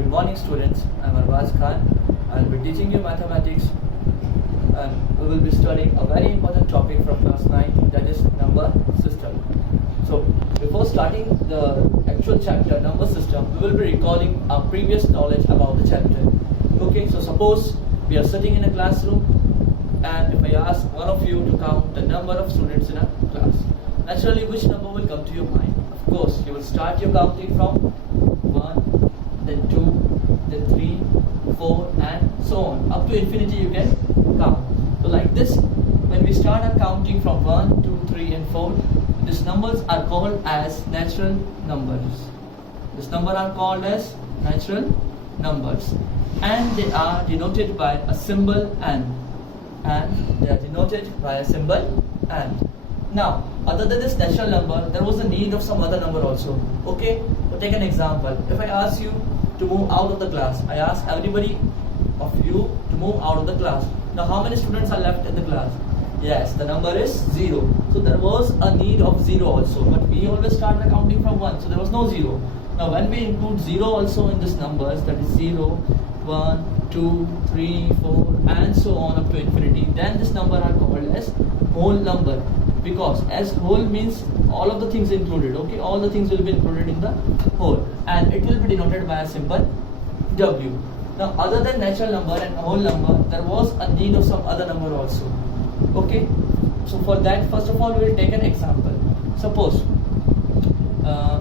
Good morning students, I am Arvaz Khan. I will be teaching you mathematics and we will be studying a very important topic from class 9, that is number system. So before starting the actual chapter number system, we will be recalling our previous knowledge about the chapter. Okay, so suppose we are sitting in a classroom and if I ask one of you to count the number of students in a class, naturally which number will come to your mind? Of course, you will start your counting from 1, then 2, then 3, 4 and so on. Up to infinity you can count. So like this, when we start our counting from 1, 2, 3 and 4, these numbers are called as natural numbers. These numbers are called as natural numbers and they are denoted by a symbol and they are denoted by a symbol and. Now, other than this natural number, there was a need of some other number also. Okay, so take an example. If I ask you to move out of the class, I ask everybody of you to move out of the class. Now, how many students are left in the class? Yes, the number is 0. So there was a need of 0 also, but we always start by counting from 1, so there was no 0. Now, when we include 0 also in these numbers, that is 0, 1, 2, 3, 4 and so on up to infinity, then this number are called as whole number. Because as whole means all of the things included, okay, all the things will be included in the whole and it will be denoted by a symbol W. Now other than natural number and whole number, there was a need of some other number also. Okay, so for that, first of all we will take an example. Suppose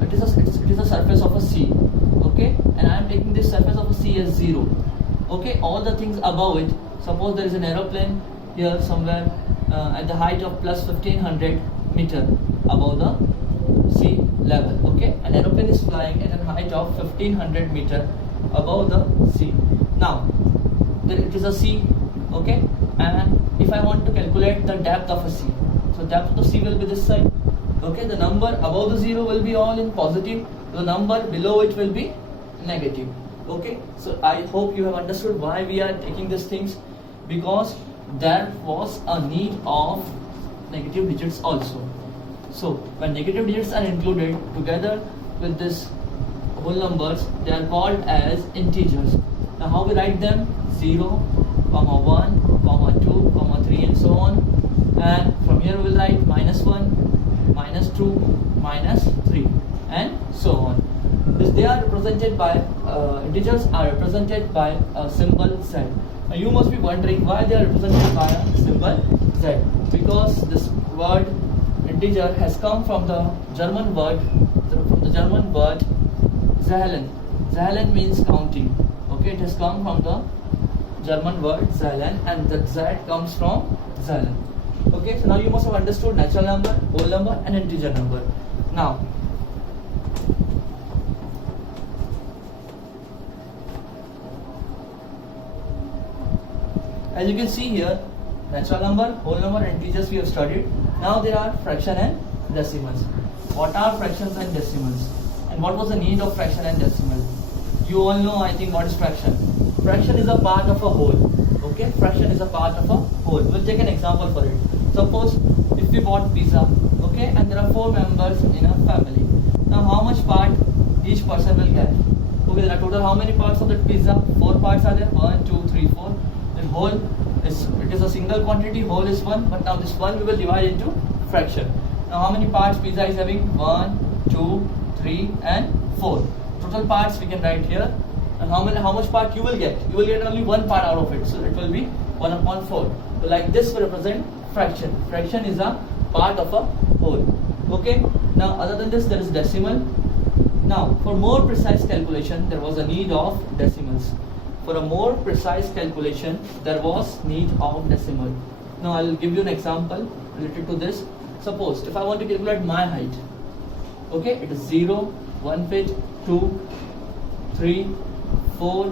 it is a surface of a sea, okay, and I am taking this surface of a sea as 0. Okay, all the things above it, suppose there is an aeroplane here somewhere at the height of plus 1500 meter above the sea level. Okay, an aeroplane is flying at a height of 1500 meter above the sea. Now it is a sea, okay, and if I want to calculate the depth of a sea, so depth of the sea will be this side. Okay, the number above the 0 will be all in positive, the number below it will be negative. Okay, so I hope you have understood why we are taking these things, because there was a need of negative digits also. So when negative digits are included together with this whole numbers, they are called as integers. Now how we write them? 0, 1, 2, 3 and so on, and from here we will write -1, -2, -3 and so on. They are represented by integers are represented by a symbol Z. Now you must be wondering why they are represented by a symbol Z, because this word integer has come from the German word zählen. Zählen means counting. Okay, it has come from the German word zählen and the Z comes from zählen. Okay, so now you must have understood natural number, whole number and integer number. Now as you can see here, natural number, whole number and integers we have studied. Now there are fraction and decimals. What are fractions and decimals? And what was the need of fraction and decimal? You all know, I think, what is fraction. Fraction is a part of a whole. Okay, fraction is a part of a whole. We'll take an example for it. Suppose if we bought pizza, okay, and there are 4 members in a family. Now how much part each person will get? Okay, there are total how many parts of that pizza? 4 parts are there. 1, 2, 3, 4. The whole it is a single quantity, whole is 1, but now this 1 we will divide into fraction. Now how many parts pizza is having? 1, 2, 3 and 4. Total parts we can write here. And how much part you will get? You will get only 1 part out of it, so it will be 1 upon 4. So like this we represent fraction. Fraction is a part of a whole. Okay, now other than this there is decimal. Now for more precise calculation there was a need of decimals. For a more precise calculation, there was need of decimal. Now I will give you an example related to this. Suppose if I want to calculate my height, okay, it is 0, 1 feet, 2, 3, 4,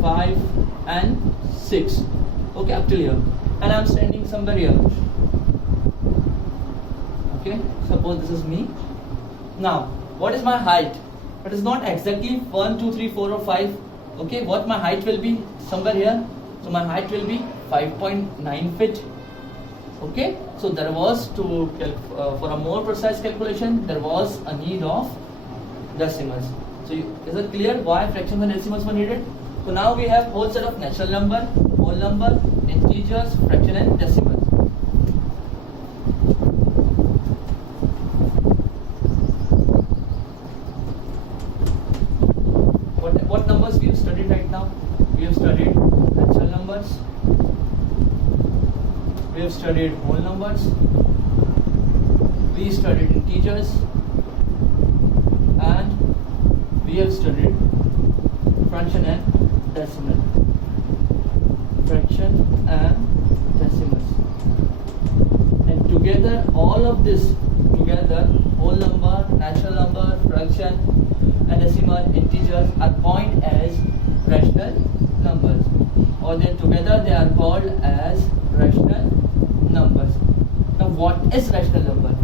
5 and 6. Okay, up till here, and I am standing somewhere here. Okay, suppose this is me. Now what is my height? It is not exactly 1, 2, 3, 4 or 5. Okay, what my height will be? Somewhere here. So my height will be 5.9 feet. Okay, so there was for a more precise calculation, there was a need of decimals. So is it clear why fractions and decimals were needed? So now we have whole set of natural number, whole number, integers, fraction and decimals. What numbers we have studied right now? We have studied natural numbers, we have studied whole numbers, we studied integers, and we have studied fraction and decimal. Fraction and decimals. And together, all of this together, whole number, natural number, fraction and decimal, integers are coined as rational numbers, or then together they are called as rational numbers. Now what is rational number?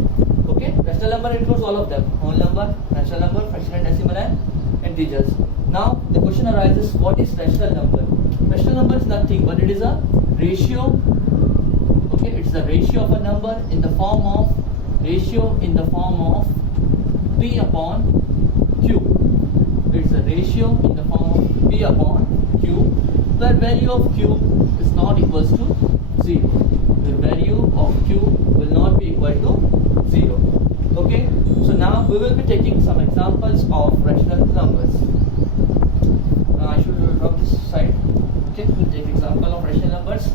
Okay, rational number includes all of them: whole number, natural number, fraction and decimal, and integers. Now the question arises, what is rational number? Rational number is nothing but it is a ratio. Okay, it's the ratio of a number in the form of P upon Q. It's a ratio in the form of P upon Q, where value of Q is not equals to 0. The value of Q will not be equal to 0. Okay, so now we will be taking some examples of rational numbers. Now I should drop this side. Okay, we'll take example of rational numbers.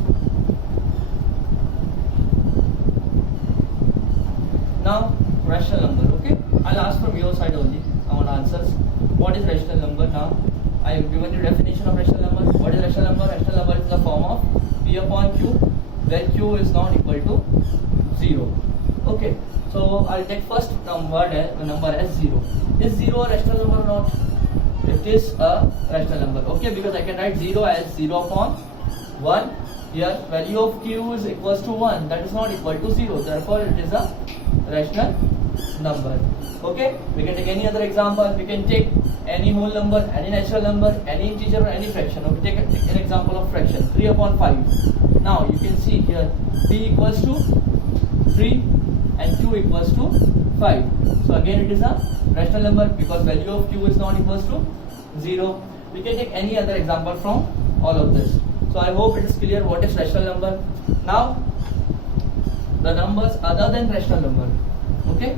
Now rational number. Okay, I'll ask from your side only. I want answers. What is rational number? Now I have given you definition of rational number. What is rational number? Rational number is the form of P upon Q, where Q is not equal to 0. Okay, so I'll take first number as 0. Is 0 a rational number or not? It is a rational number. Okay, because I can write 0 as 0 upon 1. Here value of Q is equals to 1. That is not equal to 0. Therefore it is a rational number. Okay, we can take any other example. We can take any whole number, any natural number, any integer or any fraction. Okay, take an example of fraction, 3 upon 5. Now you can see here P equals to 3 and Q equals to 5. So again it is a rational number because value of Q is not equals to 0. We can take any other example from all of this. So I hope it is clear what is rational number. Now the numbers other than rational number. Okay,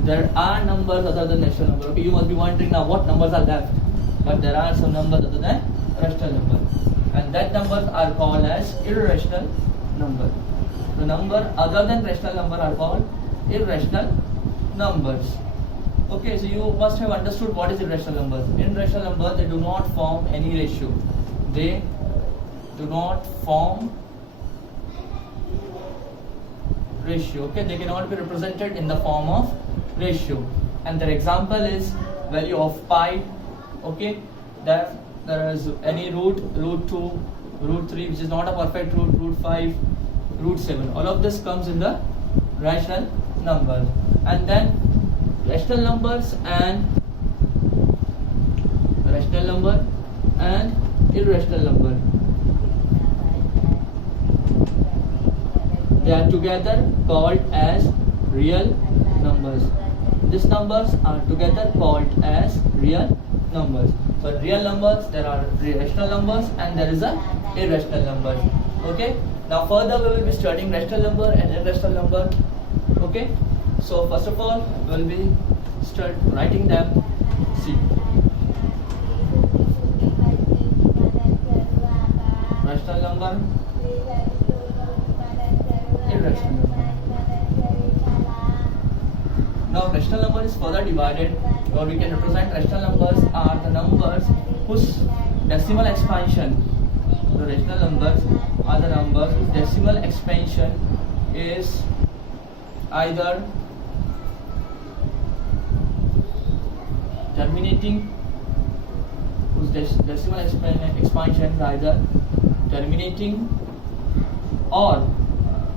there are numbers other than rational number. Okay, you must be wondering now what numbers are left, but there are some numbers other than rational number, and that numbers are called as irrational number. The number other than rational number are called irrational numbers. Okay, so you must have understood what is irrational numbers. Irrational numbers, they do not form any ratio. They do not form ratio. Okay, they cannot be represented in the form of ratio, and their example is value of pi. Okay, that there is any root 2, root 3, which is not a perfect root, root 5, root 7. All of this comes in the rational numbers. And then rational numbers and irrational number, they are together called as real numbers. These numbers are together called as real numbers. So real numbers, there are rational numbers and there is a irrational number. Okay, now further we will be studying rational number and irrational number. Okay, so first of all we will be start writing them. See, rational number, irrational number. Now rational number is further divided, or we can represent rational numbers are the numbers whose decimal expansion. The rational numbers are the numbers whose decimal expansion is either terminating, whose decimal expansion is either terminating or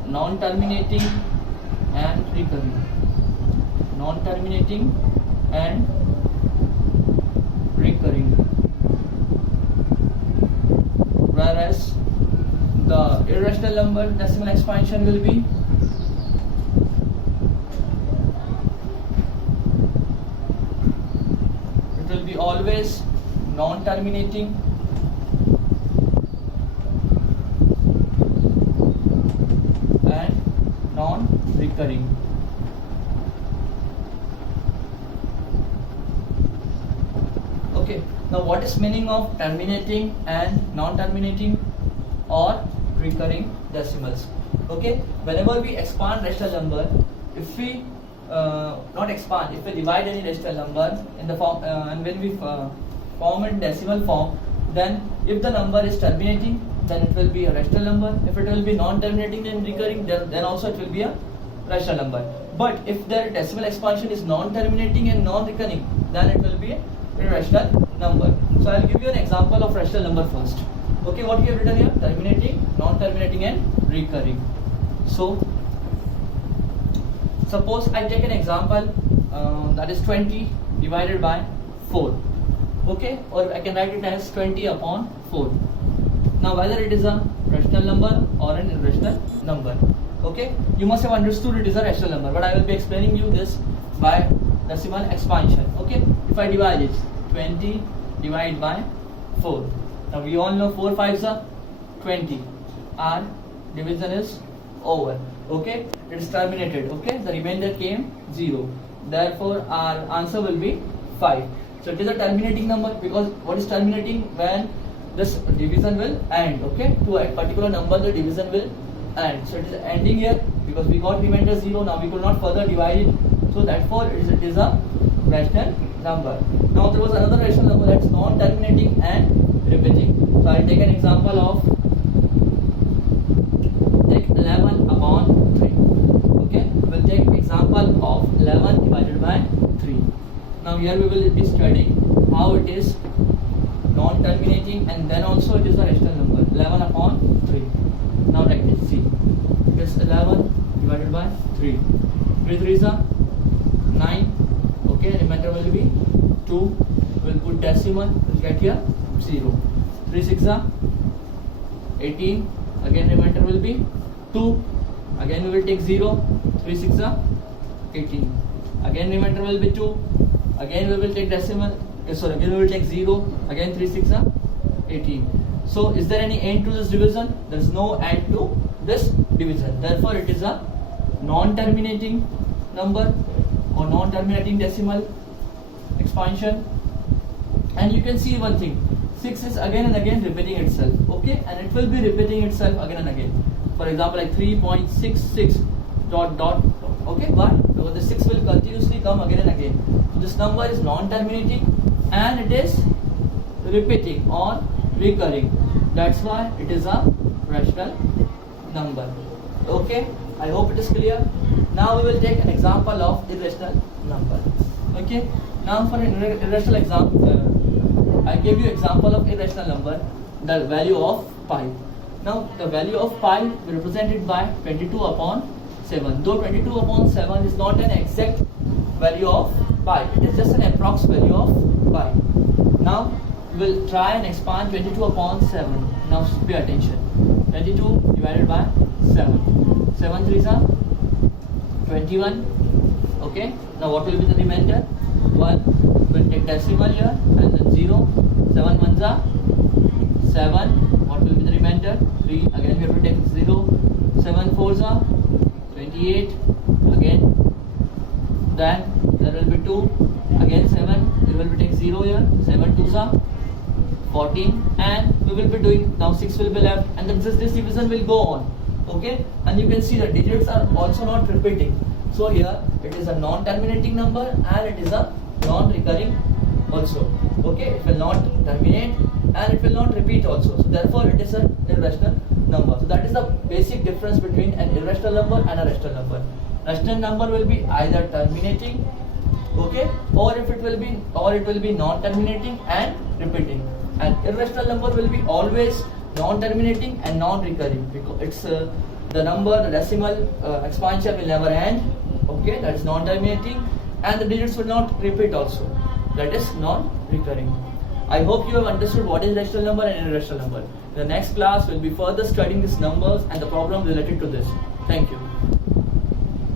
non-terminating and recurring. Non-terminating and recurring. Whereas the irrational number decimal expansion will be all always non-terminating and non-recurring. Okay, now what is meaning of terminating and non-terminating or recurring decimals? Okay, whenever we expand rational number, if we not expand, if we divide any rational number in the form and when we form in decimal form, then if the number is terminating, then it will be a rational number. If it will be non-terminating and recurring, then also it will be a rational number. But if the decimal expansion is non-terminating and non-recurring, then it will be a irrational number. So I will give you an example of rational number first. Okay, what we have written here: terminating, non-terminating and recurring. So suppose I take an example that is 20 divided by 4. Okay, or I can write it as 20 upon 4. Now whether it is a rational number or an irrational number. Okay, you must have understood it is a rational number, but I will be explaining you this by decimal expansion. Okay, if I divide it, 20 divided by 4. Now we all know 4 5s are 20. Our division is over. Okay, it is terminated. Okay, the remainder came 0. Therefore our answer will be 5. So it is a terminating number, because what is terminating? When this division will end. Okay, to a particular number the division will end. So it is ending here because we got remainder 0. Now we could not further divide it. So therefore it is a rational number. Now there was another rational number that's non-terminating and repeating. So I'll take an example of 11 upon 3. Okay, we'll take example of 11 divided by 3. Now here we will be studying how it is non-terminating and then also it is a rational number. 11 upon 3. Now write it. See, it's 11 divided by 3. 3 3s are 9. Okay, remainder will be 2. We'll put decimal, we'll get here 0. 3 6 are 18. Again remainder will be 2. Again we will take 0. 3 6 are 18. Again remainder will be 2. Again we will take decimal. Again we will take 0. Again 3 6 are 18. So is there any end to this division? There is no end to this division. Therefore it is a non-terminating number or non-terminating decimal expansion. And you can see one thing, 6 is again and again repeating itself. Okay, and it will be repeating itself again and again. For example, like 3.66 dot dot. Okay, but because the 6 will continuously come again and again. So this number is non-terminating and it is repeating or recurring. That's why it is a rational number. Okay, I hope it is clear. Now we will take an example of irrational number. Okay, now for an irrational example, I gave you example of irrational number, the value of pi. Now the value of pi is represented by 22 upon 7. Though 22 upon 7 is not an exact value of pi, it is just an approx value of pi. Now we will try and expand 22 upon 7. Now pay attention. 22 divided by 7. 7 3s are 21. Okay. Now what will be the remainder? 1. We'll take decimal here and then 0. 7 1s are 7. What will be the remainder? 3. Again we have to take 0. 7 4s are 28. Again. Then there will be 2. Again 7. We will be taking 0 here. 7 2s are 14. And we will be doing, now 6 will be left, and then this division will go on. Okay, and you can see the digits are also not repeating. So here it is a non-terminating number and it is a non-recurring also. Okay, it will not terminate and it will not repeat also. So therefore it is an irrational number. So that is the basic difference between an irrational number and a rational number. Rational number will be either terminating, okay, or it will be non-terminating and repeating. And irrational number will be always non-terminating and non-recurring, because it's the number, the decimal expansion will never end. Okay, that is non-terminating, and the digits will not repeat also. That is non-recurring. I hope you have understood what is rational number and irrational number. In the next class, we'll be further studying these numbers and the problem related to this. Thank you.